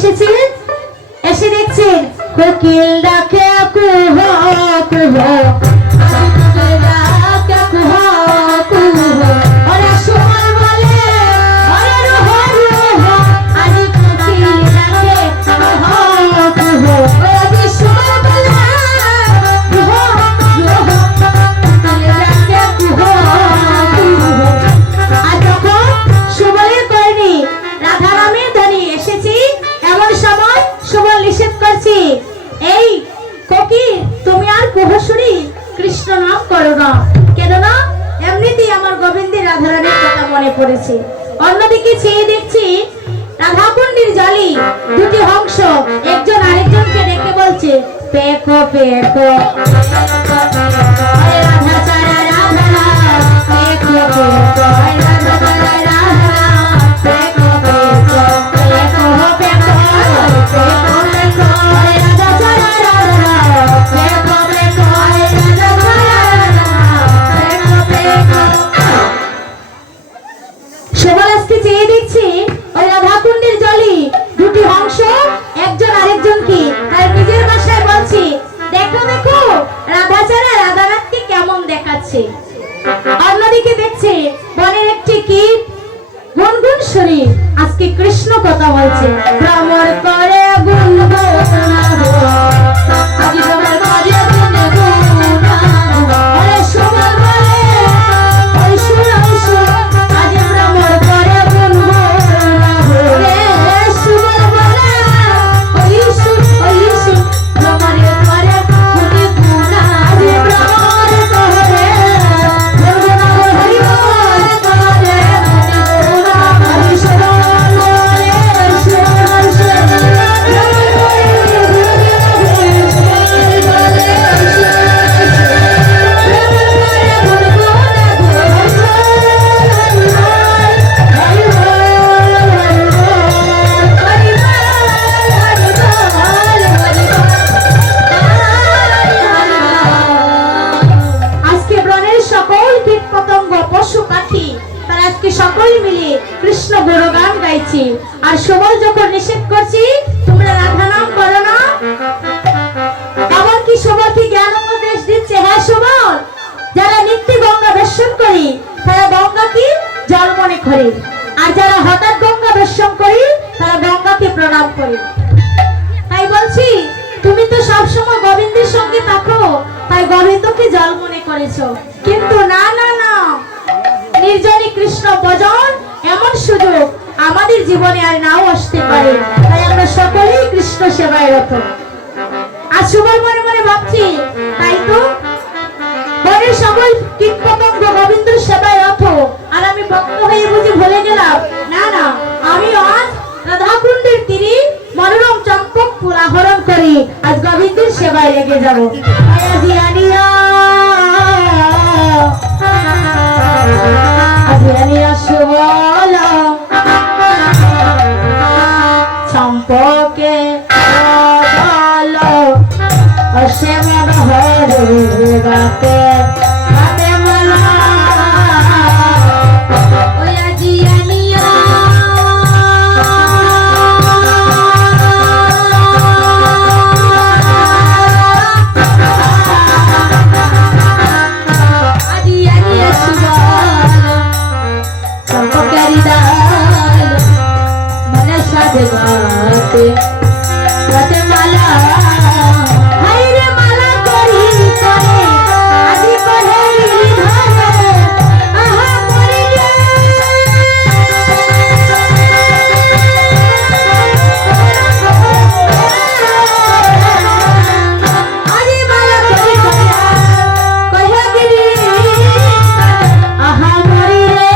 এসেছেন, এসে দেখছেন কোকিল ডাকে কুহ কুহ, কোকিল ডাকে কুহ কুহ, ওরে সুমন বলে ওরে রুহ রুহ, আজ কোকিল ডাকে কুহ কুহ, ওরে সুমন বলে রুহ রুহ, কোকিল ডাকে কুহ কুহ। আর যখন সুবলের কর্ণে রাধারামের ধ্বনি এসেছি, এমন সময় সুবল নিষেধ করছি, এই কোকিল তুমি আর কুহসুরি কৃষ্ণ নাম করো না, কেননা এমনিতেই আমার গোবিন্দের রাধারানীর কথা মনে পড়েছে। অন্যদিকে চেয়ে দেখছি রাধাকুণ্ডের জলে দুটি হংস একজন আরেকজনকে ডেকে বলছে পেকো পেকো, রাধা চারা রাধা পেকো পেকো, রাধা চারা রাধা পেকো পেকো, পেকো পেকো পেকো পেকো, রাধা চারা রাধা পেকো পেকো, রাধা চারা রাধা পেকো পেকো। সুবলাসকে চেয়ে দেখছি ওই রাধাকুণ্ডের জলে দুটি হংস একজন আরেকজনকে তার নিজের ভাষায় বলছি দেখো দেখো রাধাচারা রাধানাথকে কেমন দেখাচ্ছে। অন্যদিকে দেখছে বনের একটি কীট গুনগুন শরীর আজকে কৃষ্ণ কথা বলছে, ভ্রমর করে গুনগুন আজি ভ্রমর করে গুনগুন, ওরে সুবল বলে ওই সুর আজি ভ্রমর করে গুনগুন, রে সুবল বলে ওই সুর ভ্রমর করে গুনগুন, আজি ভ্রমর করে গুনগুন, হরি বল করে গুনগুন, হরি সুর বলে সুর আজকে বনের সকল কীট পতঙ্গ পশু পাখি তারা আজকে সকল মিলে কৃষ্ণ গুণগান গাইছে। আর সুবল যখন নিষেধ করছি তোমরা রাধা নাম করো না, আবার কি সুবলকে জ্ঞান উপদেশ দিচ্ছে, হ্যাঁ সুবল যারা নিত্য গঙ্গা দর্শন করি তারা গঙ্গাকে জল মনে করে, আর যারা হঠাৎ গঙ্গা দর্শন করি তারা গঙ্গাকে প্রণাম করে। তাই বলছি তুমি তো সবসময় গোবিন্দের সঙ্গে থাকো, তাই গোবিন্দকে জল মনে করেছো, কিন্তু না না না, নির্জনে কৃষ্ণ ভজন এমন সুযোগ আমাদের জীবনে আর নাও আসতে পারে, তাই আমরা সকলেই কৃষ্ণ সেবায় রত। আর সুবল মনে মনে ভাবছি তাই তো বনের সকল কীটপতঙ্গ গোবিন্দর সেবায় রত, আর আমি ভক্ত হয়ে বুঝি ভুলে গেলাম, না না আমি আজ রাধাকুণ্ডের তীরে মনোরম চম্পক ফুল আহরণ করি, আজ গোবিন্দের সেবায় লেগে যাবো। আজি আনিয়া সুবল চম্পকে সে মন হরে গাতে হাতে মালা, ওই আজি আনিয়া আজি আনিয়া সুবল চম্পকের ডাল মনে সাজে গাতে হাতে মালা, হাইরে মালা করি করে আজি কহেলি ধরে আহা করিলে, আজি মালা করি কহেলি আহা করিলে,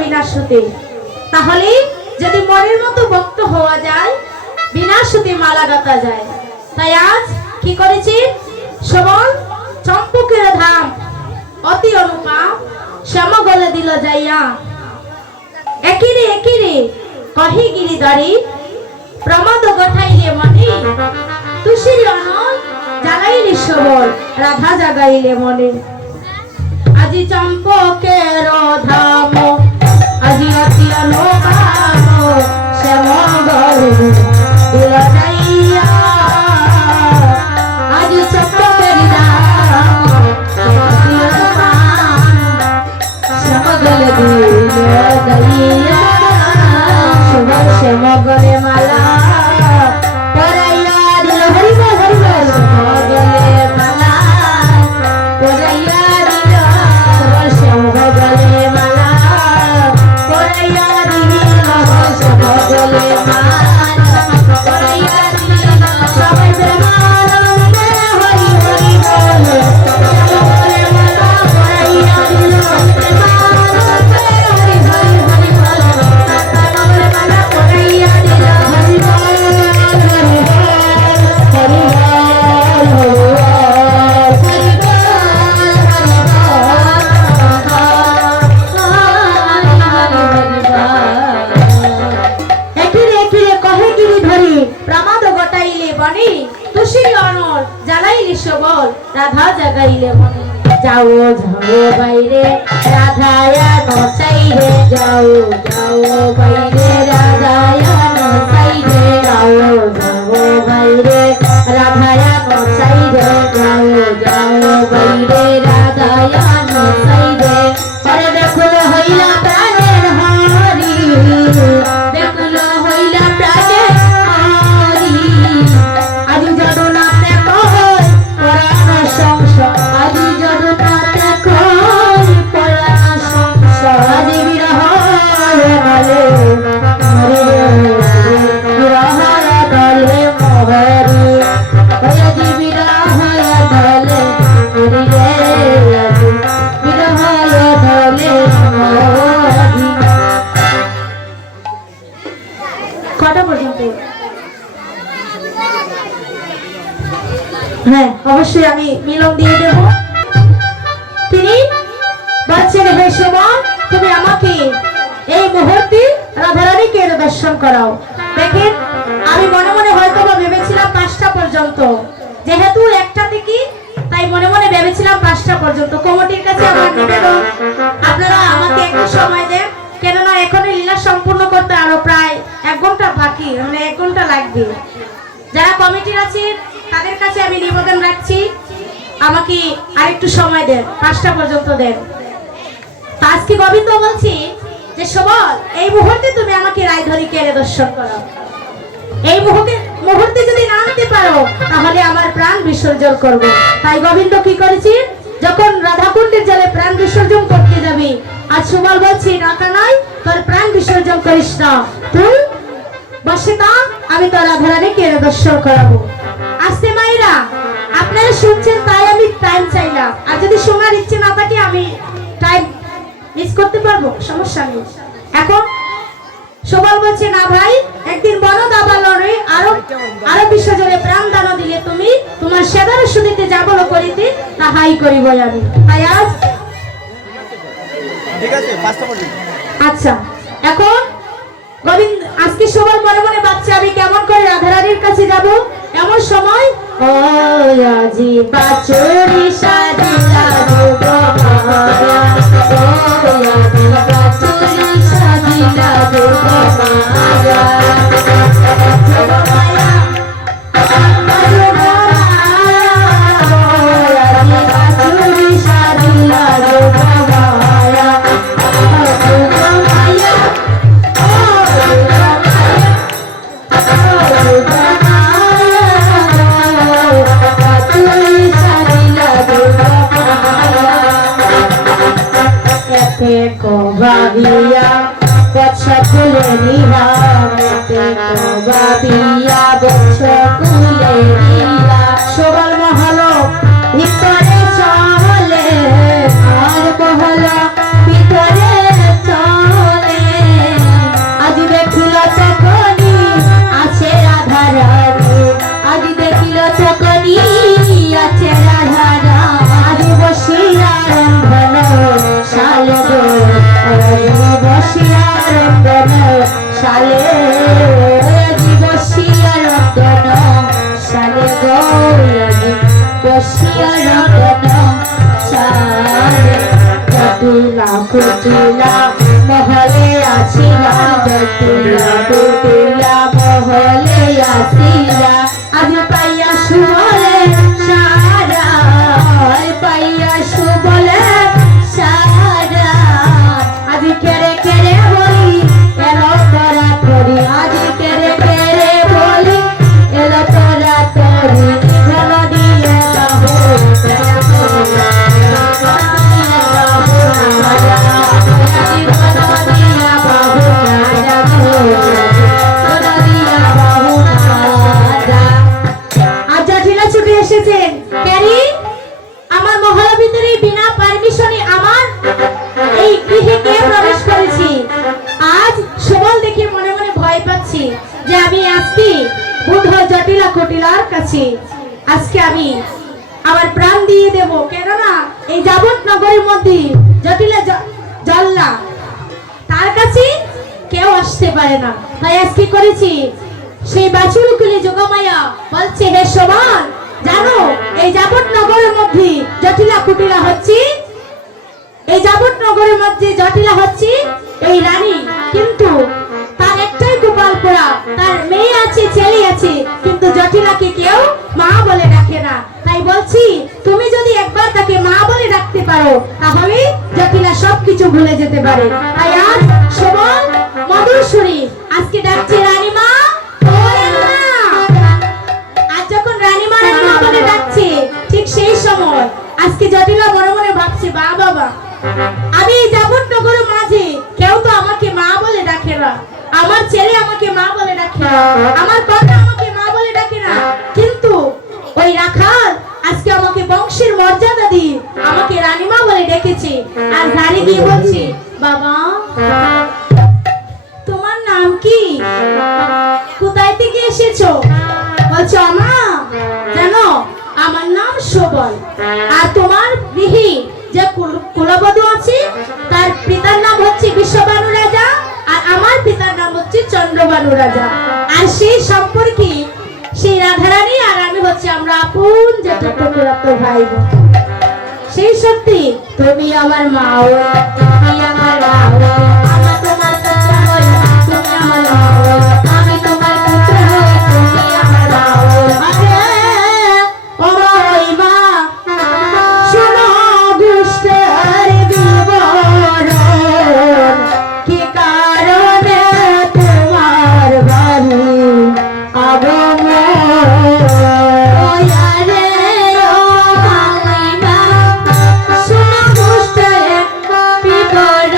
বিনাশুতে। তাহলে যদি মনের মতো ভক্ত হওয়া যায়, বিনাশুতে মালা গাঁথা যায়। তাই আজ কি করেছি, সবল চম্পকের ধাম অতি অনুপম শ্যাম গলে দিল যাইয়া। একিরে কহি গিরিধারী প্রমাদ গঠাইলে মনে, তুষির অনল জ্বালাইলে সবল রাধা জাগাইলে মনে। আজি চম্পকের ধাম আজি অতি অনুপম শ্যাম গলে দিল যাইয়া। আজি চম্পকের ধাম অতি অনুপম শ্যাম গলে দিল যাইয়া। সবল শ্যাম গলে মালা পরাইয়া দিল, হরিবল হরিবল শ্যাম গলে মালা পরাইয়া দিল। সবল শ্যাম গলে মালা পরাইয়া দিল, শ্যাম গলে মালা পরাইয়া দিল। সবাই প্রেমানন্দে হরি হরি বল, শ্যাম গলে মালা পরাইয়া দিল। প্রেমানন্দে হরি হরি হরি বল, শ্যাম গলে মালা পরাইয়া দিল। হরি বল হরি বল হরি বল হরি বল। একিরে কহে গিরিধারী প্রমাদ গটাইলে বনে, তুষির অনল জ্বালাইলে সবল রাধা জাগাইলে মনে। যাও যাও বাইরে রাধায়া নচাইরে, যাও যাও বাইরে রাধায়া নচাইরে। যাও যাও বাইরে রাধায়া নচাইরে, যাও যাও বাইরে রাধায়া নচাইরে। পরে বেকুল হইলা প্রাণের হরি, বেকুল হইলা প্রাণের হরি। আজি জগন্নাথে কই পরাণ সংসার, আজি জগন্নাথে কই পরাণ সংসার। আজি বিরহ দলে হরি বিরহ দলে মহরি, আজি বিরহ দলে হরি রে, আজি বিরহ দলে মহরি। কটা পর্যন্ত? হ্যাঁ, অবশ্যই আমি মিলন দিয়ে দেব। তিনি বলছেন, হে সুমন, তুমি আমাকে এই মুহূর্তে রাধারানীকে দর্শন করাও। দেখেন, আমি মনে মনে হয়তো বা ভেবেছিলাম 5টা পর্যন্ত, যেহেতু একটা থেকে, তাই মনে মনে ভেবেছিলাম 5টা পর্যন্ত। কমিটির কাছে আমার নিবেদন, আপনারা আমাকে একটু সময় দেন, কেননা এখনো লীলা সম্পূর্ণ করতে আরো প্রায় 1 ঘন্টা বাকি, মানে 1 ঘন্টা লাগবে। যারা কমিটির আছে তাদের কাছে আমি নিবেদন রাখছি, আমাকে আরেকটু সময় দেন, 5টা পর্যন্ত দেন। আজকে গোবিন্দ বলছি যে সবল, এই মুহূর্তে তুমি আমাকে রায়ধরীকে দর্শন করো। এই মুহূর্তে যদি না আনতে পারো তাহলে আমার প্রাণ বিসর্জন করব। তাই গোবিন্দ কি করেছি, যখন রাধাকুণ্ডের জলে প্রাণ বিসর্জন করতে যাবি, আজ সুবল বলছি রাখা নয়, তোর প্রাণ বিসর্জন করিস না, তুই বসে তা, আমি তোর রাধারানীকে দর্শন করাবো। আসতে মাইরা, আপনারা শুনছেন তাই আমি টাইম চাইলাম, আর যদি শোনার ইচ্ছে না থাকে আমি টাইম মিস করতে পারবো, সমস্যা নেই। এখন সুবল বলছে, না ভাই, একদিন বড় দাবালরে আরো বিসর্জনে প্রাণ দান দিলে তুমি তোমার সেদার সুদিতে যা বলো করিতে তাহাই করিব আমি। তাই আজ ঠিক আছে 5টা পর্যন্ত। আচ্ছা, এখন গোবিন্দ আজকে সবার মনে মনে ভাবছে আমি কেমন করে রাধারানীর কাছে যাব। এমন সময়, ও আজি বাছুরি সাজিলা যোগমায়া, ও আজি বাছুরি সাজিলা যোগমায়া, যোগমায়া আজি বাছুরি সাজিলা যোগমায়া, যোগমায়া ভাবিয়া বৎস কুলে নিহা, ভাবিয়া বৎস কুলে নিহা। সবল মহল ভিতরে চলে, আর মহল ভিতরে চলে। বসিয়া রঙ্গন শালে আজি বসিয়া রঙ্গন শালে গো আজি বসিয়া রঙ্গন শালে জটিলা কুটিলা মহলে আসিলা জটিলা কুটিলা মহলে আসিলা আজ পাইয়া সুবলে সারা পাইয়া সুবলে সারা আজ কেড়ে কেড়ে বলি এলো তোরা করি আজ কেড়ে কেড়ে বলি এলো তোরা করি ভালো দিয়ে বাহু এসেছেন ক্যারি আমার মহলের ভিতরে বিনা পারমিশনে আমার এই গৃহে কে প্রবেশ করেছি আজ সবল দেখে মনে মনে ভয় পাচ্ছি যে আমি আজকে বুধ জটিলা কুটিলার কাছে আজকে আমি আমার প্রাণ দিয়ে দেব কেননা এই যাবত নগরের মধ্যে জটিলা জল্লা তার কাছে কেউ আসতে পারে না তাই আজকে করেছি সেই বাছুরকুলি যোগমায়া বলছে হে সমান জানো এই যাবত নগরের মধ্যে জটিলা কুটিলা হচ্ছে এই যাবত নগরের মধ্যে জটিলা হচ্ছে এই রানী কিন্তু তার একটাই গোপালপুরা তার মেয়ে আছে ছেলে আছে কিন্তু জটিলাকে কেউ মা বলে ডাকে না তাই বলছি তুমি যদি একবার তাকে মা বলে ডাকতে পারো তাহলে জটিলা সবকিছু ভুলে যেতে পারে তাই আজ সবল মধুসূরী আজকে ডাকছে রানী মা ঠিক সেই সময় আজকে জটিলা মনে মনে ভাবছে বাবা আমি যাবত নগরের মাঝে কেউ তো আমাকে মা বলে ডাকে না আমার ছেলে আমাকে মা বলে ডাকে না আমার কন্যা আমাকে মা বলে ডাকে না কিন্তু ওই রাখাল আজকে আমাকে বংশের মর্যাদা দিয়ে আমাকে রানীমা বলে ডেকেছে আর ধারে গিয়ে বলছে বাবা তোমার নাম কি কোথায় থেকে এসেছো বলছো আমা জানো আমার নাম সবল আর তোমার গৃহে যে কুলবধূ আছে তার পিতার নাম হচ্ছে বিশ্ববানু রাজা আর আমার পিতার নাম হচ্ছে চন্দ্রবানু রাজা আর সেই সম্পর্কে সেই রাধারানী আর আমি হচ্ছে আমরা আপন জ্যাঠাতো ভাই বোন সেই সত্যি তুমি আমার মা তুমি আমার মা আমার তোমার পুত্র হই তুমি আমার মা আমি তোমার পুত্র হই তুমি আমার মা Bye.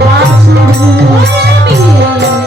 ওরে মিলে